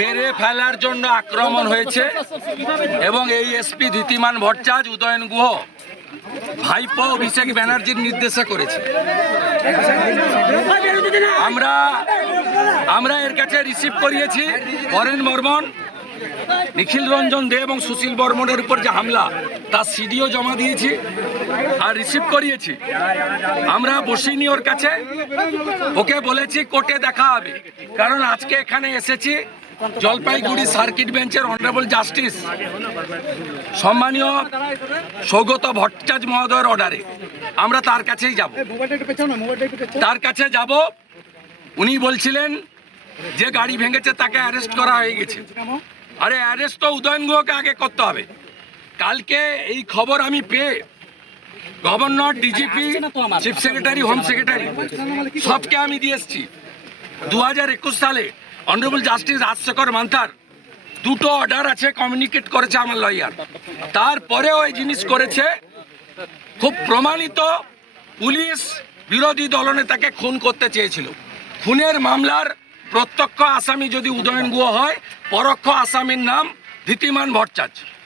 মেরে ফেলার জন্য আক্রমণ হয়েছে এবং এই এসপি ধীতিমান ভট্টাচার্য উদয়ন গুহ ভাইপো অভিষেক ব্যানার্জির নির্দেশে করেছে। আমরা এর কাছে রিসিভ করিয়েছি হরেন বর্মন, নিখিল রঞ্জন দে এবং সুশীল বর্মনের উপর যে হামলা তার সিডিও জমা দিয়েছি আর রিসিভ করিয়েছি। আমরা বসিনি ওর কাছে, ওকে বলেছি কোর্টে দেখা হবে, কারণ আজকে এখানে এসেছি জলপাইগুড়ি সার্কিট বেঞ্চের অনারেবল জাস্টিস সম্মানীয় সৌগত ভট্টাচার্য মহোদয়ের অর্ডারে আমরা তার কাছেই যাব। উনি বলছিলেন যে গাড়ি ভেঙেছে তাকে অ্যারেস্ট করা হয়ে গেছে। আরে অ্যারেস্ট তো উদয়ন গুহকে আগে করতে হবে। কালকে এই খবর আমি পেয়ে governor, DGP, chief secretary, home secretary সবকে আমি দিয়ে এসেছি। 2021 সালে অনারেবল জাস্টিস রাজশেখর মান্থার দুটো অর্ডার আছে, কমিউনিকেট করেছে আমার লয়ার। তারপরেও এই জিনিস করেছে, খুব প্রমাণিত। পুলিশ বিরোধী দলনেতাকে খুন করতে চেয়েছিল। খুনের মামলার প্রত্যক্ষ আসামি যদি উদয়ন গুহ হয়, পরোক্ষ আসামির নাম ধীতিমান ভট্টাচার্য।